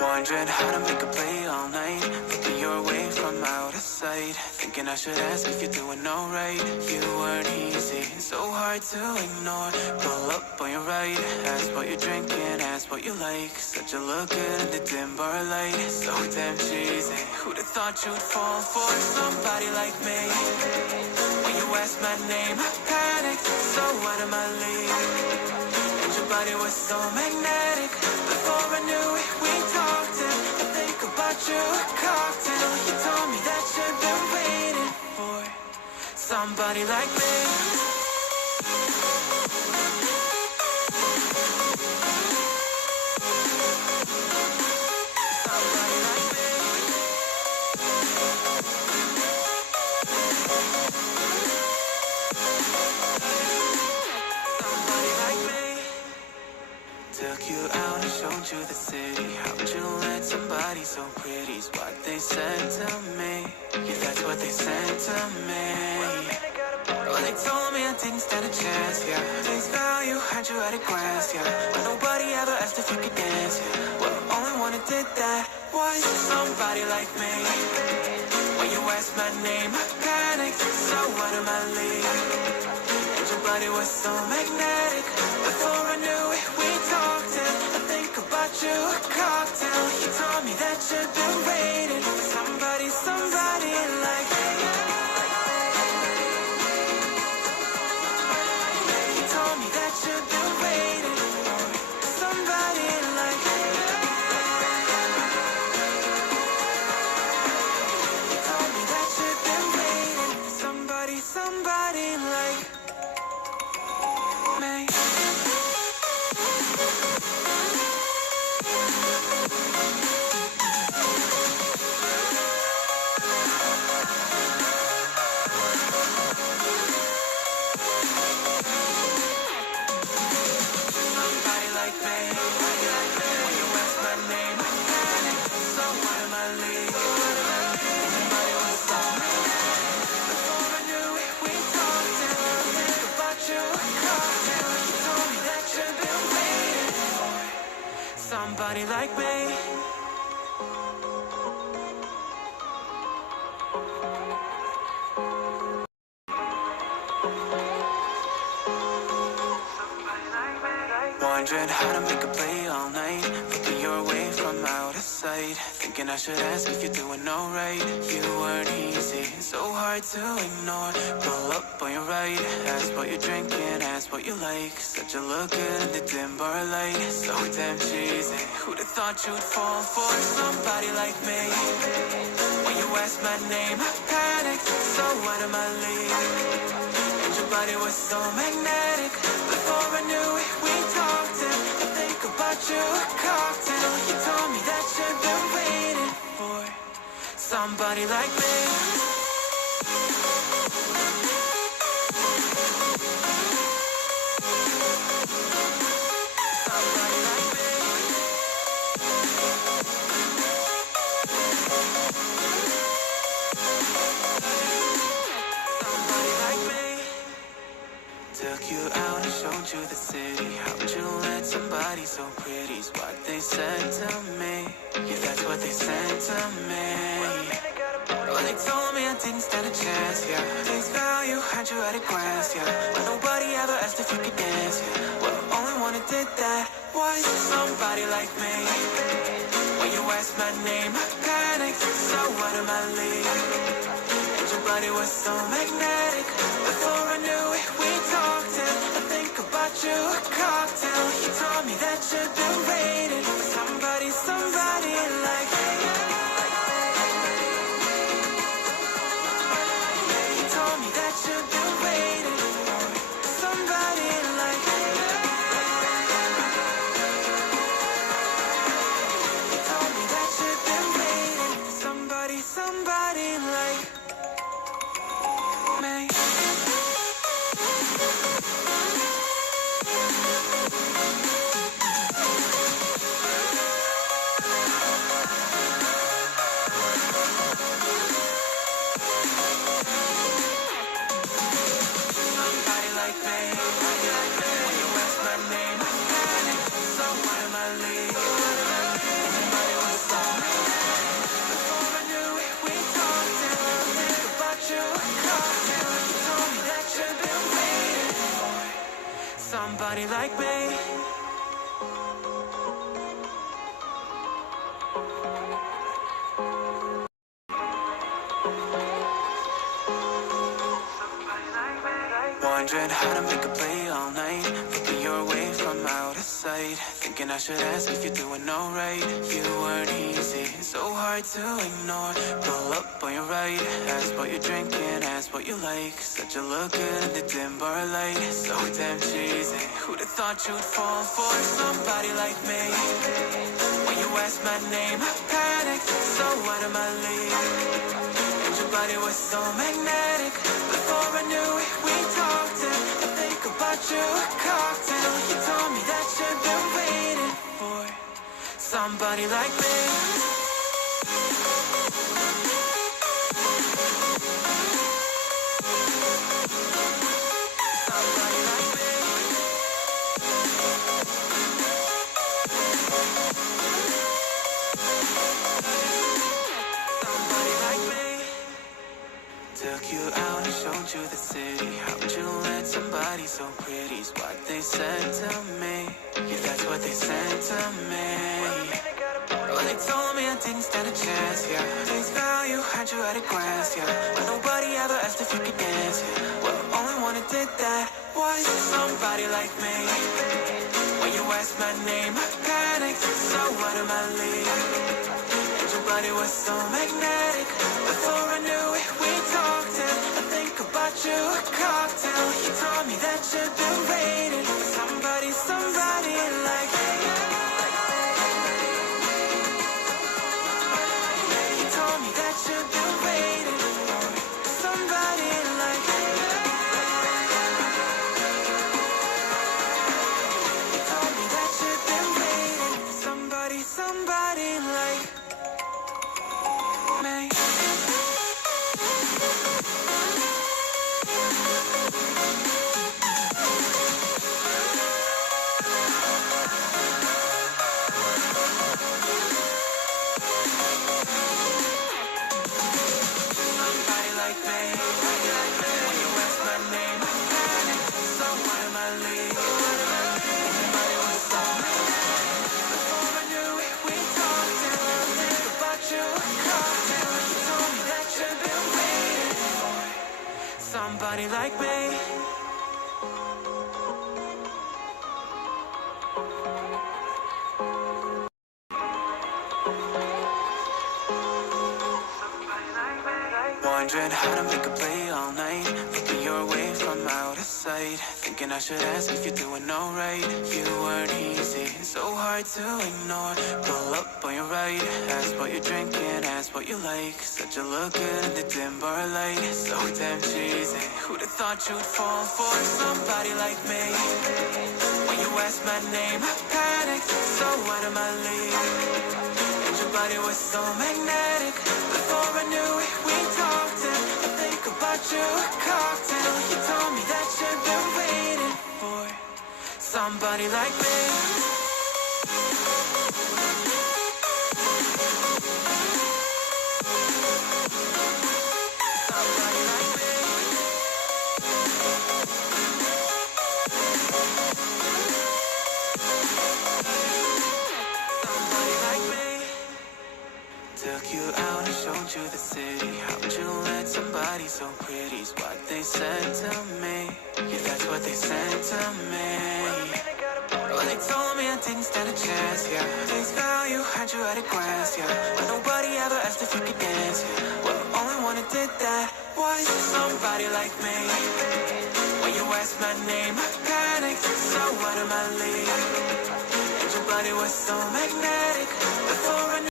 Wondering how to make a play all night, thinking you're away from out of sight. Thinking I should ask if you're doing alright. You weren't easy, so hard to ignore. Pull up on your right, ask what you're drinking, ask what you like. Such a look good in the dim bar light, so damn cheesy. Who'd have thought you'd fall for somebody like me? When you asked my name, I panicked, so out of my league. And your body was so magnetic. Before I knew it, we talked and I think about you a cocktail. You told me that you've been waiting for somebody like me. Took you out and showed you the city. How'd you let somebody so pretty's what they said to me? Yeah, that's what they said to me. Well, they told me I didn't stand a chance, yeah. Face value, had you at a glance, yeah. But nobody ever asked if you could dance, yeah. Well, only one who did that was somebody like me. When you asked my name, I panicked, so out of my league. And your body was so magnetic. Before I knew it, we talked and I think about you a cocktail. You told me that you've been waiting for somebody, somebody like me. You told me that you've been waiting for somebody like me. You told me that you've been waiting for somebody, somebody like me. Somebody like me. Wondering how to make a play all night, thinking you're away from out of sight. Thinking I should ask if you're doing alright. You weren't easy, so hard to ignore. Pull up on your right, ask what you're drinking, ask what you like. Such a look good in the dim bar light, so damn cheesy. Who'd have thought you'd fall for somebody like me? When you asked my name, I panicked, so out of my league. And your body was so magnetic. Before I knew it, we talked and I think about you a cocktail. You told me that you've been waiting for somebody like me. Took you out and showed you the city. How'd you let somebody so pretty's what they said to me? Yeah, that's what they said to me. Well, they told me I didn't stand a chance, yeah. Face value, had you at a glance, yeah. But nobody ever asked if you could dance, yeah. Well, only one who did that was somebody like me. When you asked my name, I panicked, so out of my league. And your body was so magnetic. Before I knew it, we talked and I think about you a cocktail. You told me that you've been waiting for somebody, somebody like me. You told me that you've been waiting for somebody like me. You told me that you've been waiting for somebody, somebody like me. Somebody like me. Wondering how to make a play all night, looking your way from out of sight, thinking I should ask if you're doing alright. You weren't easy, so hard to ignore. Pull up on your right, ask what you're drinking, ask what you like. Said you look good in the dim bar light, so damn cheesy. Who'd have thought you'd fall for somebody like me? When you asked my name, I panicked, so out of my league. And your body was so magnetic. Before I knew it, we talked and I think about you a cocktail. You told me that you've been waiting for somebody like me. Somebody like me. Somebody like me. Took you out and showed you the city. How'd you let somebody so pretty's what they said to me? Yeah, that's what they said to me. Well, they told me I didn't stand a chance, yeah. Face value, had you at a glance, yeah. But nobody ever asked if you could dance, yeah. Well, only one who did that was somebody like me. When you asked my name, I panicked, so out of my league. And your body was so magnetic. Before I knew it, we talked and I think about you a cocktail. You told me that you've been waiting for somebody, somebody like me. You told me that you've been waiting for somebody like me. You told me that you've been waiting for somebody, somebody like me. Somebody like me. When you ask my name, I panic, so out of my league. Somebody was so magnetic. Before I knew it, we talked and I think about you a cocktail. You told me that you've been waiting for somebody like me. Wondering how to make a play all night, looking your way from out of sight, thinking I should ask if you're doing alright. You weren't easy, so hard to ignore. Pull up on your right, ask what you're drinking, ask what you like. Said you look good in the dim bar light, so damn cheesy. Who'd have thought you'd fall for somebody like me? When you asked my name, I panicked, so out of my league. And your body was so magnetic. Before I knew it, we talked and I think about you a cocktail. You told me that you've been waiting for somebody like me. Somebody like me. Somebody like me. Took you out and showed you the city. How'd you let somebody so pretty's what they said to me? Yeah, that's what they said to me. Well, they told me I didn't stand a chance, yeah. Face value, had you at a glance, yeah. But nobody ever asked if you could dance, yeah. Well, only one who did that was somebody like me. When you asked my name, I panicked, so out of my league. And your body was so magnetic. Before I knew